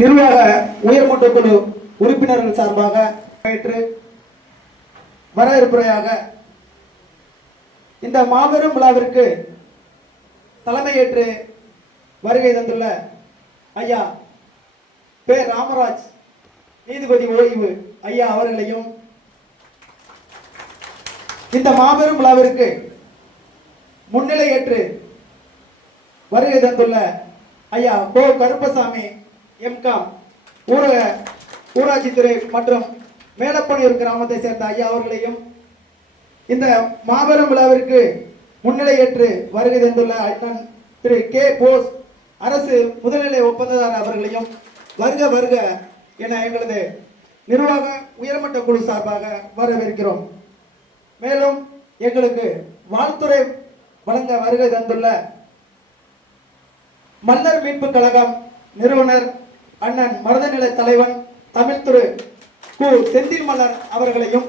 நிர்வாக உயர்மட்ட குழு உறுப்பினர்கள் சார்பாக ஏற்று வரவேற்புரையாக இந்த மாபெரும் விழாவிற்கு தலைமையேற்று வருகை தந்துள்ள ஐயா பே ராமராஜ் நீதிபதி ஓய்வு ஐயா அவர்களையும், இந்த மாபெரும் விழாவிற்கு முன்னிலை ஏற்று வருகை தந்துள்ள ஐயா கோ கருப்பசாமி எம்காம் ஊராட்சித்துறை மற்றும் மேலப்பனையூர் கிராமத்தை சேர்ந்த ஐயா அவர்களையும், இந்த மாபெரும் விழாவிற்கு முன்னிலை ஏற்று வருகை தந்துள்ள அண்ணன் திரு கே போஸ் அரசு முதுநிலை ஒப்பந்ததாரர் அவர்களையும் வருக வருக என எங்களது நிர்வாக உயர்மட்ட குழு சார்பாக வரவேற்கிறோம். மேலும் எங்களுக்கு வாழ்த்துறை வழங்க வருகை தந்துள்ள மல்லர் மீட்பு கழகம் நிறுவனர் அண்ணன் மருதநிலை தலைவன் தமிழ் திரு கு செந்தில் மல்லர் அவர்களையும்,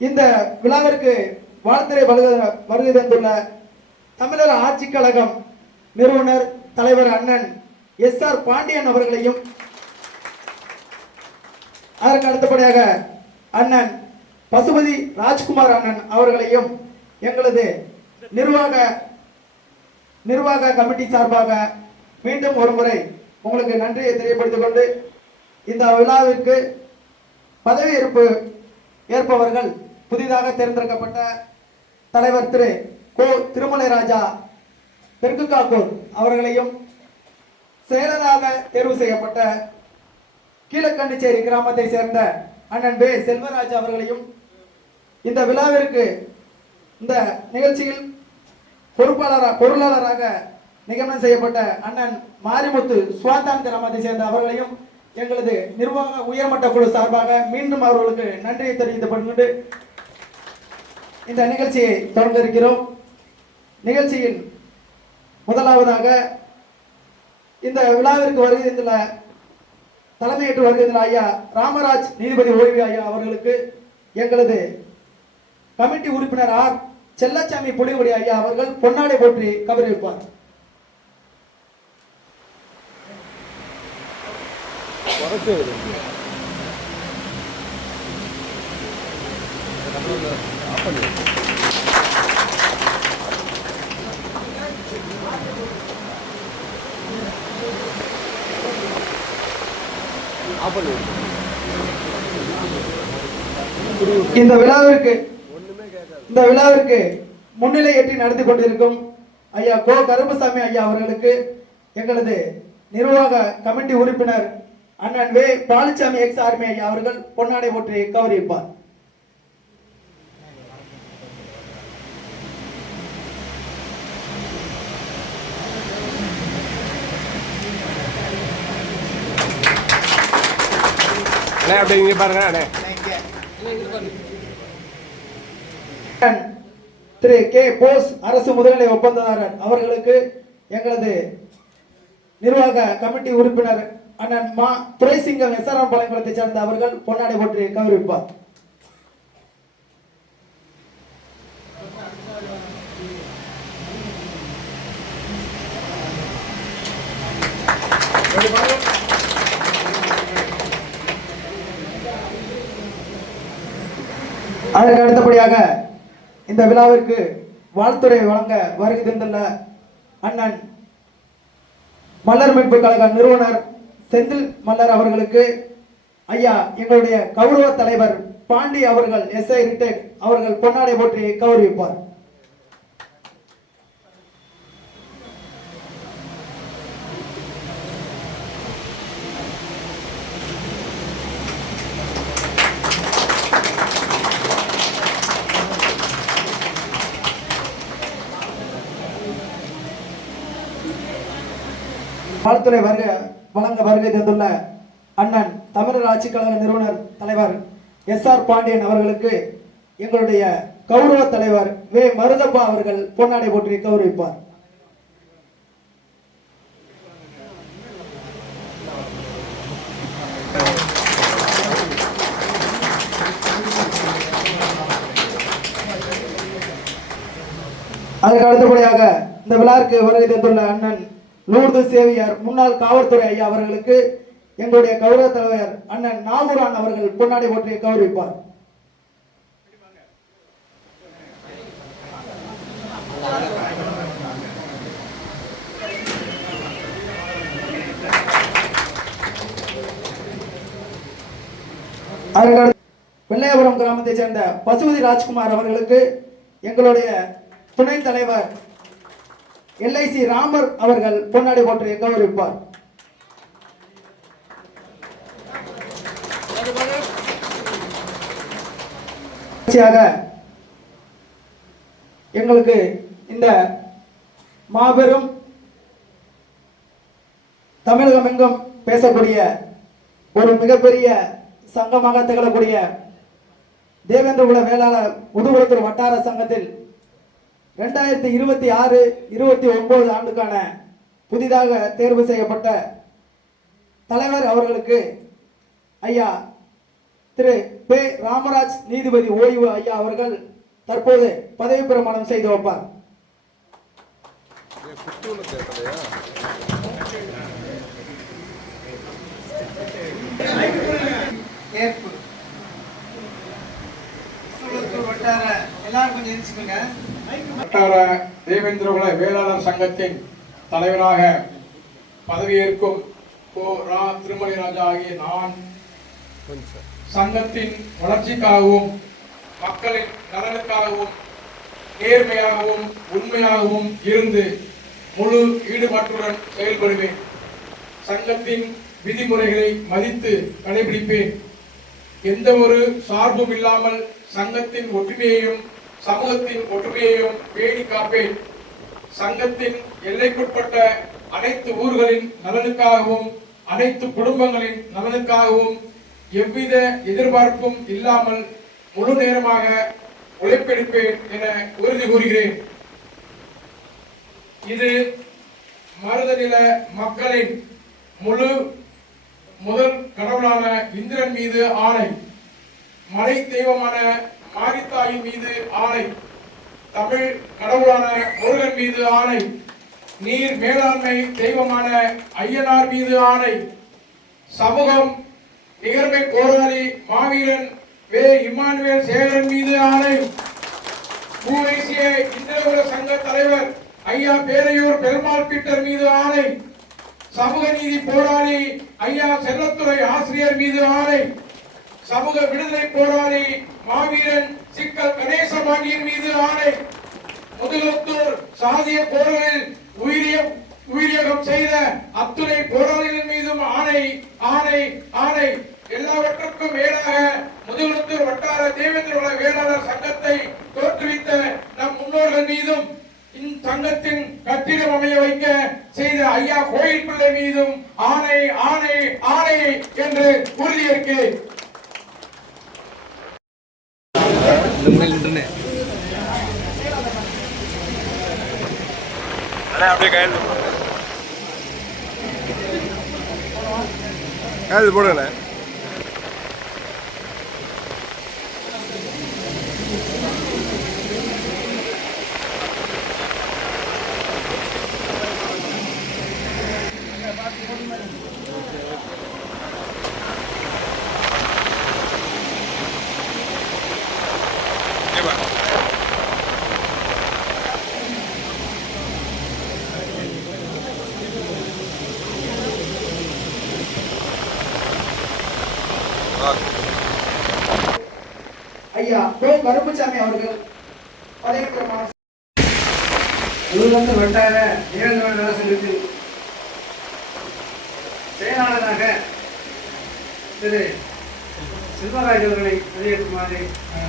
இந்த விழாவிற்கு வாழ்த்துறை வருகை தந்துள்ள தமிழர் ஆட்சி கழகம் நிறுவனர் தலைவர் அண்ணன் எஸ்.ஆர். பாண்டியன் அவர்களையும், அதற்கு அடுத்தபடியாக அண்ணன் பசுபதி ராஜ்குமார் அண்ணன் அவர்களையும் எங்களது நிர்வாக கமிட்டி சார்பாக மீண்டும் ஒரு முறை உங்களுக்கு நன்றியை தெரியப்படுத்திக் கொண்டு, இந்த விழாவிற்கு பதவியேற்பு ஏற்பவர்கள் புதிதாக தேர்ந்தெடுக்கப்பட்ட தலைவர் திரு கோ திருமலை ராஜா தெற்கு காக்கூர் அவர்களையும், செயலராக தேர்வு செய்யப்பட்ட கீழக்கண்டிச்சேரி கிராமத்தை சேர்ந்த அண்ணன் பே செல்வராஜ் அவர்களையும், இந்த விழாவிற்கு இந்த நிகழ்ச்சியில் பொருளாளராக நியமனம் செய்யப்பட்ட அண்ணன் மாரிமுத்து சுவாதான் கிராமத்தை சேர்ந்த அவர்களையும் எங்களது நிர்வாக உயர்மட்ட குழு சார்பாக மீண்டும் அவர்களுக்கு நன்றியை தெரிவித்துக் கொண்டு இந்த நிகழ்ச்சியை தொடங்க இருக்கிறோம். நிகழ்ச்சியில் முதலாவதாக இந்த விழாவிற்கு வருகின்ற தலைமையேற்று வருகின்ற ஐயா ராமராஜ் நீதிபதி ஓய்வு ஐயா அவர்களுக்கு எங்களது கமிட்டி உறுப்பினர் ஆர் செல்லச்சாமி புலிகுடி ஐயா அவர்கள் பொன்னாடை போற்றி கௌரவிப்பார். இந்த விழாவிற்கு முன்னிலை ஏற்றி நடத்தி கொண்டிருக்கும் ஐயா கோ கருப்பசாமி ஐயா அவர்களுக்கு எங்களது நிர்வாக கமிட்டி உறுப்பினர் அண்ணன் வே பாலுசாமி எக்ஸ் ஆர்மி ஐயா அவர்கள் பொன்னாடை போற்றி கௌரவிப்பார். திரு கே போஸ் அரசு முதுநிலை ஒப்பந்ததாரர் அவர்களுக்கு எங்களது நிர்வாக கமிட்டி உறுப்பினர் அண்ணன் மா துரைசிங்கம் எஸ்ஆர்எம் பாளையங்குளத்தை சேர்ந்த அவர்கள் பொன்னாடை போற்றி கௌரவிப்பார். அதற்கு அடுத்தபடியாக இந்த விழாவிற்கு வாழ்த்துறை வழங்க வருகை தந்துள்ள அண்ணன் மல்லர் மீட்பு கழக நிறுவனர் செந்தில் மல்லர் அவர்களுக்கு ஐயா எங்களுடைய கௌரவ தலைவர் பாண்டி அவர்கள் எஸ்ஐ ரிட்டையர்ட் அவர்கள் பொன்னாடை போற்றி கௌரவிப்பார். வாழ்த்துறை வழங்க வருகை தந்துள்ள அண்ணன் தமிழர் ஆட்சி கழக நிறுவனர் தலைவர் எஸ்.ஆர். பாண்டியன் அவர்களுக்கு எங்களுடைய கௌரவ தலைவர் வே மருதப்பா அவர்கள் பொன்னாடை போற்றி கௌரவிப்பார். அதற்கு அடுத்தபடியாக இந்த விழாவிற்கு வருகை தந்துள்ள அண்ணன் லூர்து சேவியர் முன்னாள் காவல்துறை ஐயா அவர்களுக்கு எங்களுடைய கௌரவ தலைவர் அண்ணன் நாகூரான் அவர்கள் பொன்னாடை போற்றி கௌரவிப்பார். வெள்ளையாபுரம் கிராமத்தை சேர்ந்த பசுபதி ராஜ்குமார் அவர்களுக்கு எங்களுடைய துணைத் தலைவர் LIC ராமர் அவர்கள் பொன்னாடை போற்றி கௌரவிப்பார். எங்களுக்கு இந்த மாபெரும் தமிழகம் எங்கும் பேசக்கூடிய ஒரு மிகப்பெரிய சங்கமாக திகழக்கூடிய தேவேந்திரகுல வேளாளர் முதுகுளத்தூர் வட்டார சங்கத்தில் 2026-29 ஆண்டுக்கான புதிதாக தேர்வு செய்யப்பட்ட தலைவர் அவர்களுக்கு ஐயா திரு பே ராமராஜ் நீதிபதி ஓய்வு ஐயா அவர்கள் தற்போது பதவி பிரமாணம் செய்து வைப்பார். வட்டார தேவேந்திரகுல வேளாளர் சங்கத்தின் தலைவராக பதவியேற்கும் திருமலை ராஜா ஆகிய நான் சங்கத்தின் வளர்ச்சிக்காகவும் மக்களின் நலனுக்காகவும் நேர்மையாகவும் உண்மையாகவும் இருந்து முழு ஈடுபாட்டுடன் செயல்படுவேன். சங்கத்தின் விதிமுறைகளை மதித்து கடைபிடிப்பேன். எந்த ஒரு சார்பும் இல்லாமல் சங்கத்தின் ஒற்றுமையையும் சமூகத்தின் ஒற்றுமையையும் பேணி காப்பேன். சங்கத்தின் எல்லைக்குட்பட்ட அனைத்து ஊர்களின் நலனுக்காகவும் அனைத்து குடும்பங்களின் நலனுக்காகவும் எவ்வித எதிர்பார்ப்பும் இல்லாமல் முழு நேரமாக உழைப்பெடுப்பேன் என உறுதி கூறுகிறேன். இது மருதநில மக்களின் முதல் கடவுளான இந்திரன் மீது ஆணை, மலை தெய்வமான மாரித்தாயின் மீது ஆணை, தமிழ் கடவுளான முருகன் மீது ஆணை, நீர் மேலாண்மை தெய்வமான ஐயனார் மீது ஆணை, சமூகம் நிகர்மை போராளி மாவீரன் வே இம்மானுவேல் சேகரன் மீது ஆணை, UICA இந்திரகுல சங்க தலைவர் ஐயா பேரையூர் பெருமாள் பீட்டர் மீது ஆணை, சமூக நீதி போராளி ஐயா செல்லத்துறை ஆசிரியர் மீது ஆணை, சமூக விடுதலை போராளி மாவீரன் சிக்கல் கணேசபாண்டியன் மீது ஆணை, முதுகுளத்தூர் சாதிய போரில் உயிரிழக்கம் செய்த அத்துணை போராளிகள் மீதும் ஆணை ஆணை ஆணை. எல்லாவற்றுக்கும் மேலாக முதுகுளத்தூர் வட்டார தேவேந்திரகுல வேளாளர் சங்கத்தை தோற்றுவித்த நம் முன்னோர்கள் மீதும் சங்கத்தின் கட்டிடம் அமைய வைக்க செய்த ஐயா கோயில் பிள்ளை மீதும் ஆணை ஆணை ஆணை என்று உறுதியேற்கிறேன். போடல ஐயா கோ கருப்புசாமி அவர்கள் பதவி பிரமாணம். வட்டார தேவேந்திர சங்கத்தின் செயலாளராக திரு செல்வராஜ் அவர்களை பதவியேற்குமாறு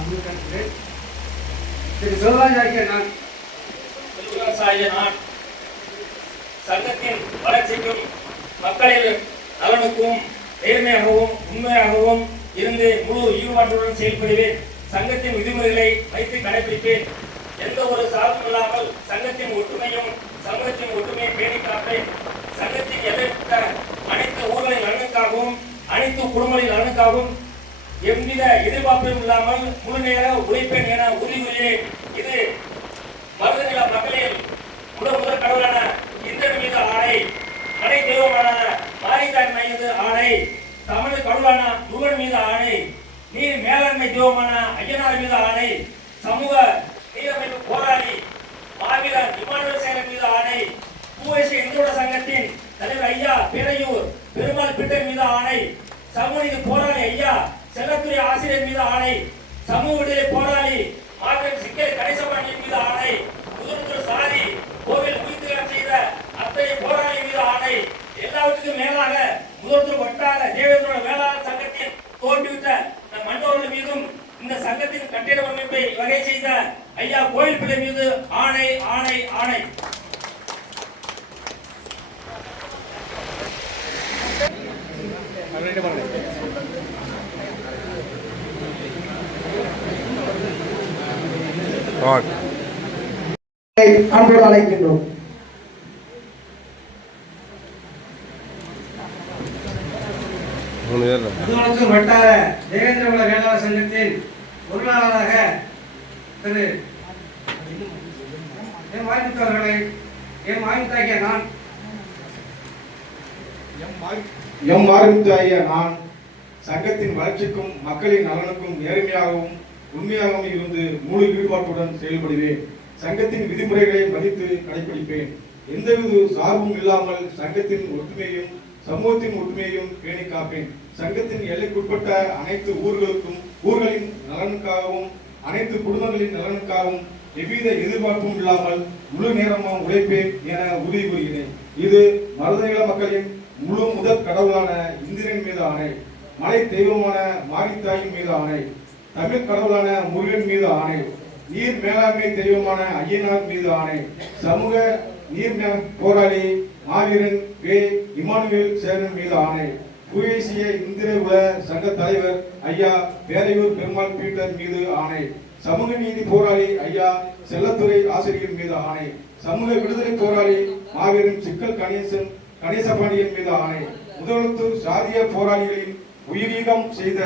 முன்னிறுத்துகிறேன். திரு செல்வராஜ் ஆகிய நான் சங்கத்தின் வளர்ச்சிக்கும் மக்களின் நலனுக்கும் நேர்மையாகவும் உண்மையாகவும் இருந்து முழு ஈடுபாட்டுடன் செயல்படுவேன். சங்கத்தின் விதிமுறைகளை வைத்து கடைபிடிப்பேன். எந்த ஒரு சார்பும் இல்லாமல் சங்கத்தின் ஒற்றுமையும் சமூகத்தின் ஒற்றுமையை பேணி காப்பேன். சங்கத்தின் எதிர்த்த அனைத்து ஊர்களின் நலனுக்காகவும் அனைத்து குடும்பங்களின் நலனுக்காகவும் எவ்வித எதிர்பார்ப்பும் இல்லாமல் முழு நேர உழைப்பேன் என உறுதிமொழியேன். இது மருதநில மக்களின் முதல் கடவுளான இந்திரன் மீது ஆணை. தெய்வமான மாரித்தாய் மீது ஆணை, தமிழ் கடவுளான முருகன் மீது ஆணை, நீர் மேலாண்மை தெய்வமான ஐயனார் மீது ஆணை, சமூக நீரமைப்பு போராளி மாவீரர் இமானுவேல் சேகர் மீது ஆணை, பூவேசி இந்துட சங்கத்தின் தலைவர் ஐயா பேரையூர் பெருமாள் பிட்டர் மீது ஆணை, சமூக நீதி போராளி ஐயா செல்லத்துறை ஆசிரியர் மீது ஆணை, சமூக விடுதலை போராளி மாவீரர் சிக்கல் கணேசபாண்டியன் மீது ஆணை, முதல்வர் சாதி கோவில் உயிர்த்திகள் செய்த அத்தனை போராளி மீது ஆணை, எல்லாவற்றுக்கும் மேலாக முதல்வர் வட்டார தேவேந்திர வேளாண் சங்கத்தின் தோற்றுவித்த மண்டோர்கள் மீதும் இந்த சங்கத்தின் கட்டிட அமைப்பை வகை செய்த ஐயா கோயில் பிள்ளை மீது ஆணை ஆணை ஆணை. அன்போடு அழைக்கின்றோம். முதலமைச்சர் வட்டார தேவேந்திரகுல வேளாளர் சங்கத்தின் பொருளாளராக திரு எம் மாரிமுத்து அவர்களை எம் மாரிமுத்து ஆகிய நான் சங்கத்தின் வளர்ச்சிக்கும் மக்களின் நலனுக்கும் நேர்மையாகவும் உண்மையாகவும் இருந்து முழு ஈடுபாட்டுடன் செயல்படுவேன். சங்கத்தின் விதிமுறைகளை மதித்து கடைபிடிப்பேன். எந்தவித சார்பும் இல்லாமல் சங்கத்தின் ஒற்றுமையும் சமூகத்தின் ஒற்றுமையையும் பேணி காப்பேன். சங்கத்தின் எல்லைக்குட்பட்ட அனைத்து ஊர்களின் நலனுக்காகவும் அனைத்து குடும்பங்களின் நலனுக்காகவும் எவ்வித எதிர்பார்ப்பும் இல்லாமல் முழு நேரமும் உழைப்பேன் என உறுதி கூறுகிறேன். இது மருதநில மக்களின் முழு முதற் கடவுளான இந்திரன் மீது ஆணை, மலை தெய்வமான மாரித்தாயின் மீது ஆணை, தமிழ் கடவுளான முருகன் மீது ஆணை, நீர் மேலாண்மை தெய்வமான ஐயனார் மீது ஆணை, சமூக நீர் போராளி மாவீரன் இமானுவேல் சேகரன் மீது ஆணை, புவேசிய இந்திரகுல சங்க தலைவர் ஐயா பேரையூர் பெருமாள் பீட்டர் மீது ஆணை, சமூக நீதி போராளி ஐயா செல்லத்துறை ஆசிரியர் மீது ஆணை, சமூக விடுதலை போராளி மாவீரன் சிக்கல் கணேசபாண்டியன் மீது ஆணை, முதலத்தூர் சாதிய போராளிகளின் உயிரீகம் செய்த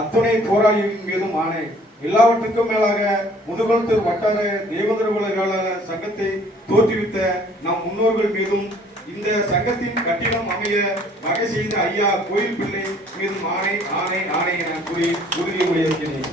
அத்துணை போராளிகளின் மீதும் ஆணை. எல்லாவற்றுக்கும் மேலாக முதுகுளத்தூர் வட்டார தேவேந்திரகுல வேளாளர் சங்கத்தை தோற்றுவித்த நம் முன்னோர்கள் மீதும் இந்த சங்கத்தின் கட்டிடம் அமைய வகை செய்த ஐயா கோயில் பிள்ளை மீதும் ஆணை ஆணை ஆணை என கூறி உறுதிமொழியிருக்கிறேன்.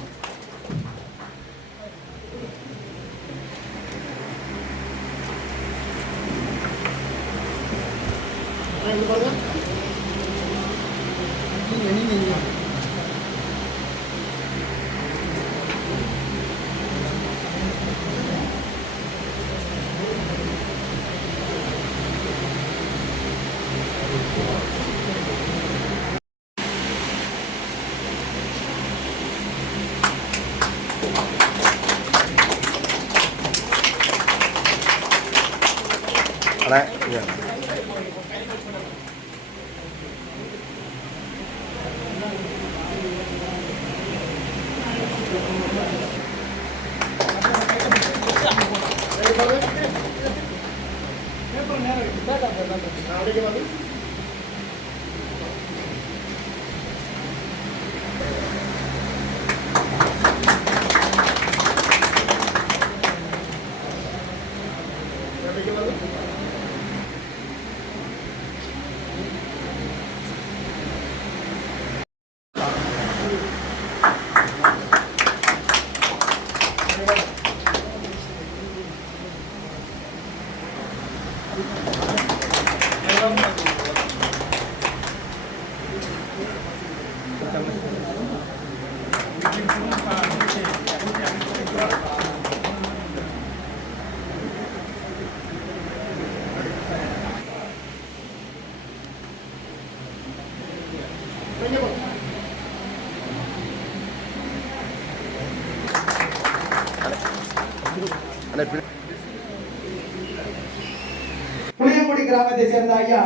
புளியங்குடி கிராமத்தை சேர்ந்த ஐயா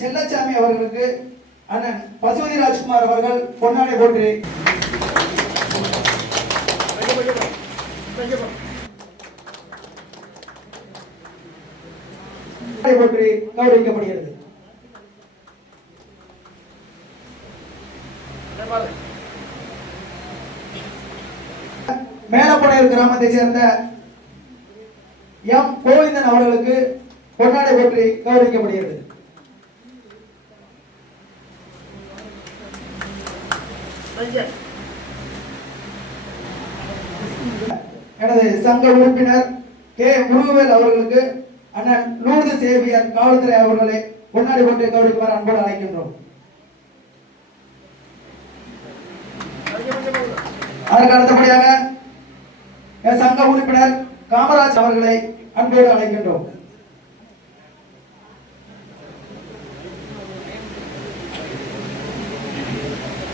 செல்லச்சாமி அவர்களுக்கு அண்ணன் பசுபதி ராஜ்குமார் அவர்கள் பொன்னாடை போட்டு கௌரவிக்கப்படுகிறது. மேலப்பனையூர் கிராமத்தை சேர்ந்த எம் கோவிந்தன் அவர்களுக்கு பொன்னாடை போற்றி கௌரவிக்கப்படுகிறது. எனது சங்க உறுப்பினர் கே முருகவேல் அவர்களுக்கு அண்ணன் லூர்து சேவியர் காவல்துறை அவர்களை பொன்னாடி போட்டு கௌரவிக்குமாறு அன்போடு அழைக்கின்றோம். அதற்கு அடுத்தபடியாக என் சங்க உறுப்பினர் காமராஜ் அவர்களை அன்போடு அழைக்கின்றோம்.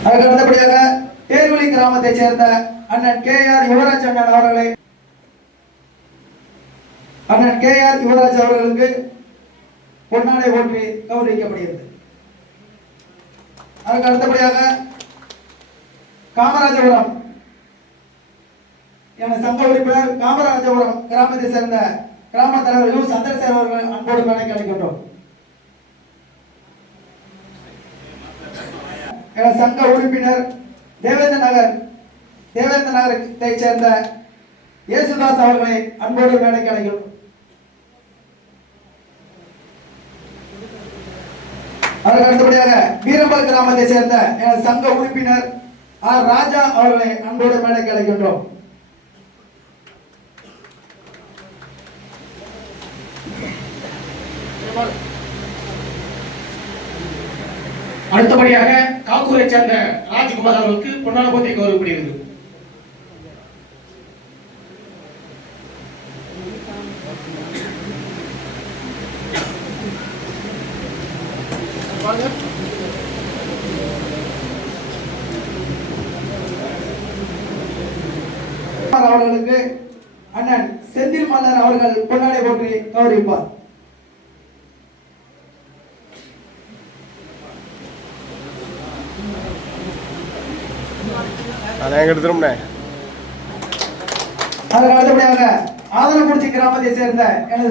அதற்கு அடுத்தபடியாக தேர்வெளி கிராமத்தைச் சேர்ந்த அண்ணன் KR யுவராஜ் அவர்களுக்கு பொன்னாடை போற்றி கௌரவிக்கப்படுகிறது. அதற்கு அடுத்தபடியாக காமராஜபுரம் என சங்க உறுப்பினர் காமராஜபுரம் கிராமத்தை சேர்ந்த கிராம தலைவர் யு சந்திரசேகர் அவர்கள் அன்போடு மேடைக்கு அழைக்கின்றோம். என சங்க உறுப்பினர் தேவேந்திர நகரத்தை சேர்ந்த இயேசுதாஸ் அவர்களை அன்போடு மேடைக்கு அழைக்கின்றோம். அதற்கு அடுத்தபடியாக வீரம்பல் கிராமத்தை சேர்ந்த எனது சங்க உறுப்பினர் ஆர் ராஜா அவர்களை அன்போடு மேடைக்கு அழைக்கின்றோம். அடுத்தபடியாக காக்கூரை சேர்ந்த ராஜ்குமார் அவர்களுக்கு பொன்னாடை போற்றி கௌரவிக்கப்படுகிறது. அவர்களுக்கு அண்ணன் செந்தில் மல்லர் அவர்கள் பொன்னாடை போற்றி கௌரவிப்பார். அதற்கு அடுத்தபடியாக ஆதரக்குறிச்சி கிராமத்தை சேர்ந்த எனது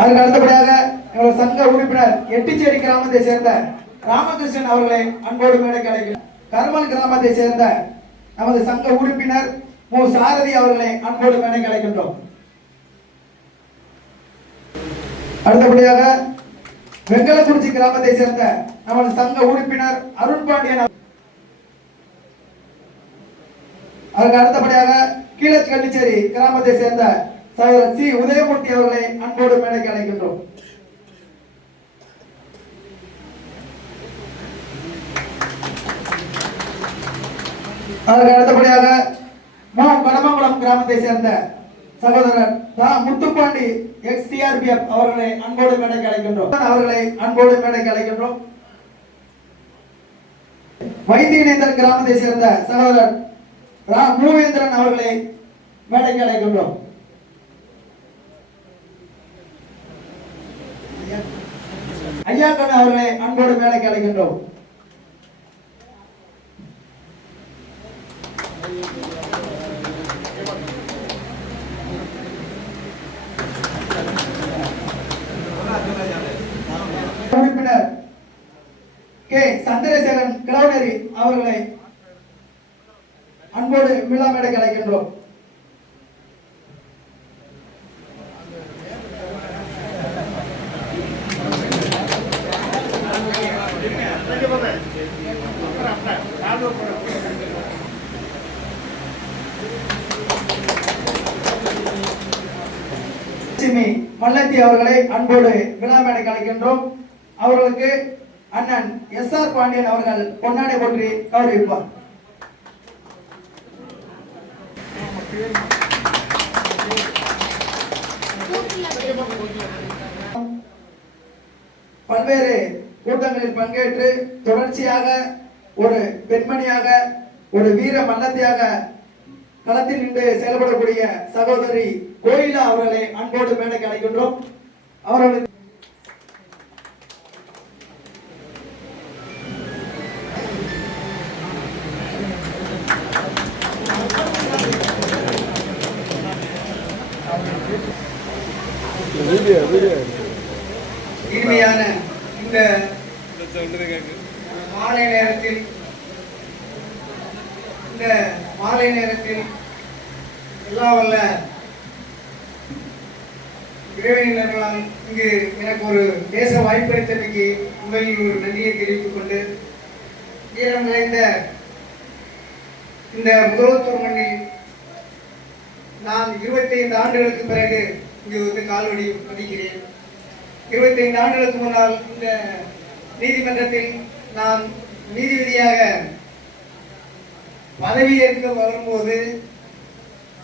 அதற்கு அடுத்தபடியாக எங்களது சங்க உறுப்பினர் எட்டிச்சேரி கிராமத்தை சேர்ந்த ராமகிருஷ்ணன் அவர்களை அன்போடு மேடைக்கு அழைக்கிறேன். கர்மல் கிராமத்தை சேர்ந்த நமது சங்க உறுப்பினர் மு சாரதி அவர்களை அன்போடு மேடைக்கு அழைக்கின்றோம். அடுத்தபடியாக வெங்கலக்குறிச்சி கிராமத்தை சேர்ந்த நமது சங்க உறுப்பினர் அருண் பாண்டியன். அதற்கு அடுத்தபடியாக கீழக்கள்ளிச்சேரி கிராமத்தை சேர்ந்த சகோதரர் சி உதயமூர்த்தி அவர்களை அன்போடு மேடைக்கு அழைக்கின்றோம். அதற்கு அடுத்தபடியாக கடமங்குளம் கிராமத்தை சேர்ந்த சகோதரர் முத்துப்பாண்டி ex-CRPF அவர்களை அன்போடு மேடைக்கு அழைக்கின்றோம். வைத்தியநேந்தர் கிராமத்தை சேர்ந்த சகோதரர் மூவேந்திரன் அவர்களை மேடைக்கு அழைக்கின்றோம். ஐயாக்கண்ணு அவர்களை அன்போடு மேடைக்கு அழைக்கின்றோம். உறுப்பினர் கே சந்திரசேகரன் கிளவனரி அவர்களை அன்போடு விழா மேடைக்கு அழைக்கின்றோம். மல்லத்தி அவர்களை அன்போடு விழா மேடைக்கு அழைக்கின்றோம். அவர்களுக்கு அண்ணன் SR பாண்டியன் அவர்கள் பொன்னாடை போற்றி கௌரவிப்பார். பல்வேறு கூட்டங்களில் பங்கேற்று தொடர்ச்சியாக ஒரு பெண்மணியாக ஒரு வீர மல்லத்தியாக களத்தில் நின்று செயல்படக்கூடிய சகோதரி கோயிலா அவர்களை அன்போடு மேடைக்கு அழைக்கின்றோம். அவர்களுக்கு இனிமையான இந்த மாலை நேரத்தில் எல்லா வல்ல இறைவனிடம் இங்கு எனக்கு ஒரு பேச வாய்ப்பளித்தமைக்கு முதலில் ஒரு நன்றியை தெரிவித்துக் கொண்டு ஈரம் நிறைந்த இந்த முதல்வர் மண்ணில் நான் 25 ஆண்டுகளுக்கு பிறகு இங்கு வந்து கால்வடி பதிக்கிறேன். 25 ஆண்டுகளுக்கு முன்னால் இந்த நீதிமன்றத்தில் நான் நீதிபதியாக பதவியேற்க வரும்போது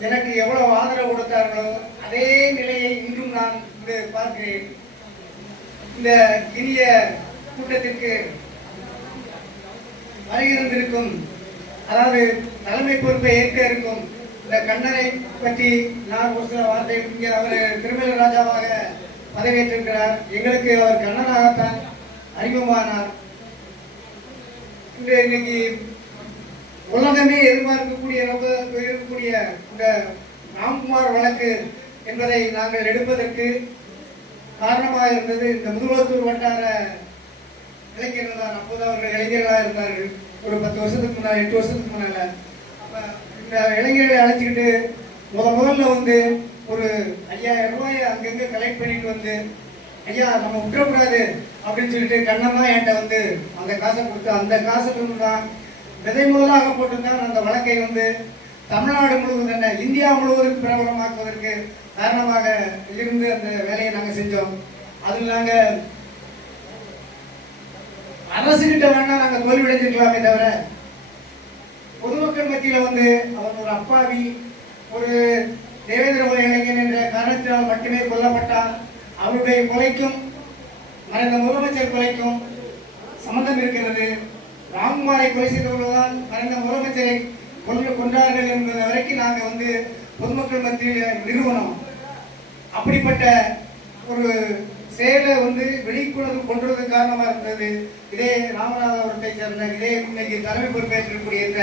எனக்கு எவ்வளவு ஆதரவு கொடுத்தார்களோ அதே நிலையை இன்றும் நான் இங்கு பார்க்கிறேன். இந்த இனிய கூட்டத்திற்கு வருகின்றிருக்கும், அதாவது தலைமை பொறுப்பை ஏற்க இருக்கும் இந்த கண்ணனை பற்றி நான் ஒரு சில வார்த்தை. இங்கே அவர் திருமல ராஜாவாக பதவியேற்றிருக்கிறார். எங்களுக்கு அவர் கண்ணனாகத்தான் அறிமுகமானார். இன்னைக்கு உலகமே இருக்கக்கூடிய இந்த ராம்குமார் வழக்கு என்பதை நாங்கள் எடுப்பதற்கு காரணமாக இருந்தது இந்த முதுகுளத்தூர் வட்டார இளைஞர்கள் தான். அப்போது அவர்கள் இளைஞர்களாக இருந்தார்கள். ஒரு 10 வருஷத்துக்கு முன்னால், 8 வருஷத்துக்கு முன்னால இந்த இளைஞர்களை அழைச்சிக்கிட்டு முதல்ல வந்து ஒரு 5000 ரூபாயை அங்கங்கே கலெக்ட் பண்ணிட்டு வந்து, ஐயா நம்ம விட்டுறக்கூடாது அப்படின்னு சொல்லிட்டு கண்ணன் தான் என்கிட்ட வந்து அந்த காசை கொடுத்து, அந்த காசுக்கு தான் விதை முதலாக போட்டுதான் அந்த வழக்கை வந்து தமிழ்நாடு முழுவதும் என்ன இந்தியா முழுவதும் பிரபலமாக்குவதற்கு காரணமாக இருந்து அந்த வேலையை நாங்கள் செஞ்சோம். அதில் நாங்கள் அரசுகிட்ட வேணா நாங்கள் தோல்வி அடைஞ்சிருக்கலாமே தவிர பொதுமக்கள் மத்தியில் வந்து அவன் ஒரு அப்பாவி, ஒரு தேவேந்திர குல இளைஞன் என்ற காரணத்தினால் மட்டுமே கொல்லப்பட்டான். அவருடைய கொலைக்கும் மறைந்த முதலமைச்சர் கொலைக்கும் சம்பந்தம் இருக்கிறது. ராம்குமாரை கொலை செய்தவர்கள்தான் மறைந்த முதலமைச்சரை கொன்றார்கள் என்பது வரைக்கும் நாங்கள் வந்து பொதுமக்கள் மத்தியில் நிறுவனம். அப்படிப்பட்ட ஒரு செயலை வந்து வெளிக்கொண்டு கொன்றது காரணமாக இருந்தது இதே ராமநாதபுரத்தை சேர்ந்த இதே இன்னைக்கு தலைமை பொறுப்பேற்றிருக்கக்கூடிய இந்த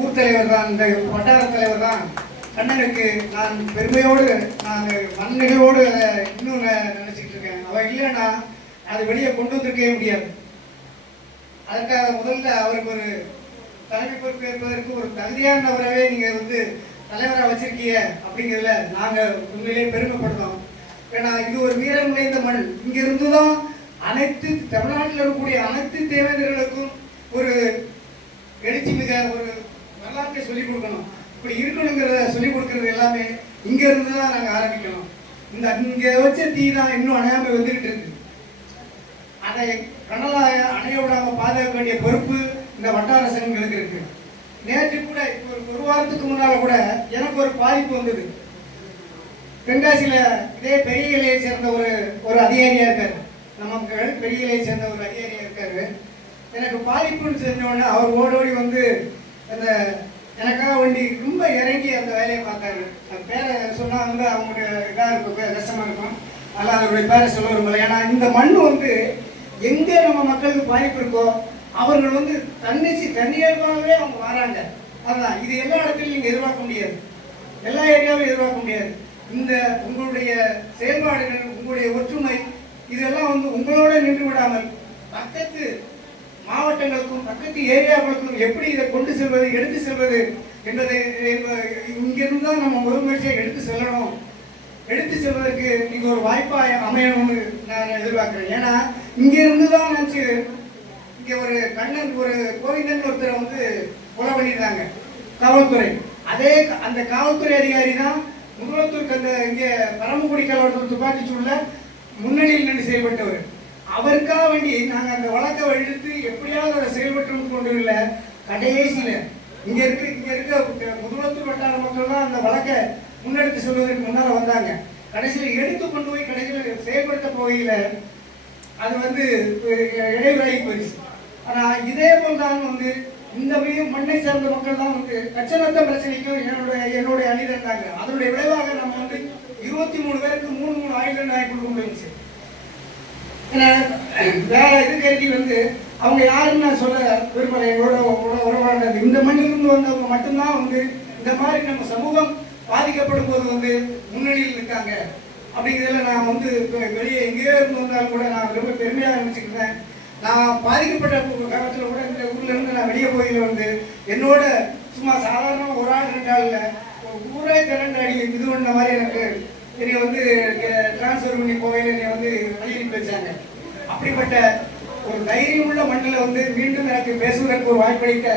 ஊர் தலைவர் தான், இந்த வட்டார தலைவர் தான் கண்ணனுக்கு நான் பெருமையோடு நான் மண்ணிலையோடு அதை இன்னும் நினைச்சிட்டு இருக்கேன். அவ இல்லைன்னா அது வெளியே கொண்டு வந்திருக்கவே முடியாது. அதற்காக முதல்ல அவருக்கு ஒரு தலைமை பொறுப்பேற்பதற்கு ஒரு தகுதியானவரவே நீங்க வந்து தலைவராக வச்சிருக்கீங்க அப்படிங்கிறதுல நாங்கள் உண்மையிலே பெருமைப்படுறோம். ஏன்னா இது ஒரு வீரம் நிறைந்த மண். இங்க இருந்துதான் அனைத்து தமிழ்நாட்டில் இருக்கக்கூடிய அனைத்து தேவேந்திரர்களுக்கும் ஒரு எழுச்சி மிக ஒரு வரலாற்றை சொல்லிக் கொடுக்கணும். இப்படி இருக்கணுங்கிறத சொல்லிக் கொடுக்கறது எல்லாமே இங்க இருந்து தான் நாங்கள் ஆரம்பிக்கணும். இந்த இங்க வச்ச தீ தான் இன்னும் அணையாம வந்துகிட்டு இருக்கு. அதை கனலாய அணைய விடாம பாதுகாக்க வேண்டிய பொறுப்பு இந்த வட்டார சங்கங்களுக்கு இருக்கு. நேற்று கூட இப்போ ஒரு வாரத்துக்கு முன்னால கூட எனக்கு ஒரு பாதிப்பு வந்தது. தென்காசியில இதே பெரிய இலையை சேர்ந்த ஒரு அதிகாரியா இருக்காரு. நமக்கு பெரிய இலையை சேர்ந்த ஒரு அதிகாரியா இருக்காரு. எனக்கு பாதிப்புன்னு செஞ்ச உடனே அவர் ஓடோடி வந்து அந்த எனக்காக வேண்டி ரொம்ப இறங்கி அந்த வேலையை பார்த்தாரு. அந்த பேரை சொன்னா வந்து அவங்களுடைய இதாக இருக்கும், கஷ்டமா இருக்கும். அதனால் அவருடைய பேரை சொல்ல விரும்பல. ஏன்னா இந்த மண் வந்து எங்கே நம்ம மக்களுக்கு பாதிப்பு இருக்கோ அவர்கள் வந்து தன்னியல்பாகவே அவங்க வராங்க. அதுதான் இது எல்லா இடத்துலையும் நீங்க எதிர்பார்க்க முடியாது, எல்லா ஏரியாவும் எதிர்பார்க்க முடியாது. இந்த உங்களுடைய செயல்பாடுகள், உங்களுடைய ஒற்றுமை இதெல்லாம் வந்து உங்களோட நின்று விடாமல் பக்கத்து மாவட்டங்களுக்கும் பக்கத்து ஏரியாக்களுக்கும் எப்படி இதை கொண்டு செல்வது, எடுத்து செல்வது என்பதை இங்கிருந்து தான் நம்ம முதல் முயற்சியை எடுத்து செல்லணும். எடுத்து செல்வதற்கு நீங்க ஒரு வாய்ப்பா அமையணும்னு நான் எதிர்பார்க்கிறேன். ஏன்னா இங்க இருந்து தான் நினைச்சு இங்க ஒரு கண்ணன் ஒரு கோவிந்தன் ஒருத்தரை வந்து கொலை பண்ணியிருந்தாங்க காவல்துறை. அதே அந்த காவல்துறை அதிகாரி தான் முதுகுளத்தூருக்கு அந்த இங்க பரமக்குடி கலவரத்தில் துப்பாக்கி சூழ்ல முன்னணியில் நின்று செயல்பட்டவர். அவருக்காக வேண்டி நாங்கள் அந்த வழக்கை எடுத்து எப்படியாவது அதை செயல்பட்டு கொண்டு இல்லை. கடைசியில இங்க இருக்க முதுகுளத்தூர் வட்டார மக்கள் தான் அந்த வழக்கை முன்னெடுத்து சொல்வதற்கு முன்னால வந்தாங்க. கடைசியில் எடுத்து கொண்டு போய் கடைசியில் செயல்படுத்த போகையில அது வந்து இடைவெளி போயிடுச்சு. ஆனா இதே போல் தான் வந்து இந்த மண்ணை சார்ந்த மக்கள் தான் வந்து கச்சநத்த பிரச்சனைக்கும் என்னுடைய அணிதண்டாங்க. அதனுடைய விளைவாக நம்ம வந்து 23 பேருக்கு 3 ஆயுள் தண்டனை கொடுக்க முடிஞ்சிச்சு. வேற இது கருதி வந்து அவங்க யாருன்னு நான் சொல்ல விரும்பல. எங்களோட உறவானது இந்த மண்ணிலிருந்து வந்தவங்க மட்டும்தான் வந்து இந்த மாதிரி நம்ம சமூகம் பாதிக்கப்படும் போது வந்து முன்னணியில் இருக்காங்க. அப்படிங்கிறதுல நான் வந்து வெளியே எங்கேயோ இருந்து வந்தாலும் கூட நான் ரொம்ப பெருமையாக நினைச்சுக்கிறேன். நான் பாதிக்கப்பட்ட காலத்தில் கூட இந்த ஊர்ல இருந்து நான் வெளியே போயில வந்து என்னோட சும்மா சாதாரண ஒரு ஆள் 2 ஆள் ஊரே திரண்டு அடி இது பண்ண மாதிரி எனக்கு என்னை வந்து டிரான்ஸ்ஃபர் பண்ணி போகையில் என்னை வந்து வழி வச்சாங்க. அப்படிப்பட்ட ஒரு தைரியமுள்ள மண்ணில் வந்து மீண்டும் எனக்கு பேசுவதற்கு ஒரு வாய்ப்பளித்த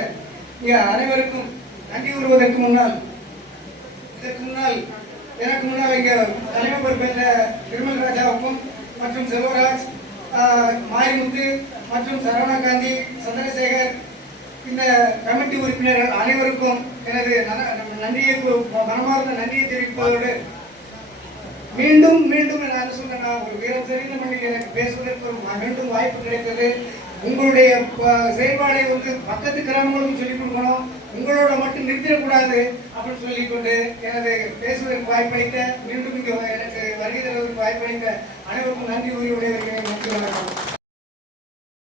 அனைவருக்கும் நன்றி கூறுவதற்கு முன்னால் எனக்கு முன்னால் இங்கே தலைமை பொறுப்பேற்ற நிர்மல் ராஜாவுக்கும் மற்றும் செல்வராஜ், மாரிமுத்து மற்றும் சரவணா காந்தி, சந்திரசேகர், இந்த கமிட்டி உறுப்பினர்கள் அனைவருக்கும் எனது நன்றியை மனமார்ந்த நன்றியை தெரிவிப்பதோடு மீண்டும் மீண்டும் நான் சொன்ன ஒரு வீரம் தெரிந்த மண்ணில் எனக்கு பேசுவதற்கு மீண்டும் வாய்ப்பு கிடைத்தது. உங்களுடைய செயல்பாடை வந்து பக்கத்து கிராமங்களுக்கும் சொல்லிக் கொடுக்கணும், உங்களோட மட்டும் நிறுத்திடக்கூடாது அப்படின்னு சொல்லிக்கொண்டு எனது பேசுவதற்கு வாய்ப்பளித்த, மீண்டும் இங்கே எனக்கு வருகை தருவதற்கு வாய்ப்பளித்த அனைவருக்கும் நன்றி கூறி விடைபெறுகிறேன். நன்றி, வணக்கம்.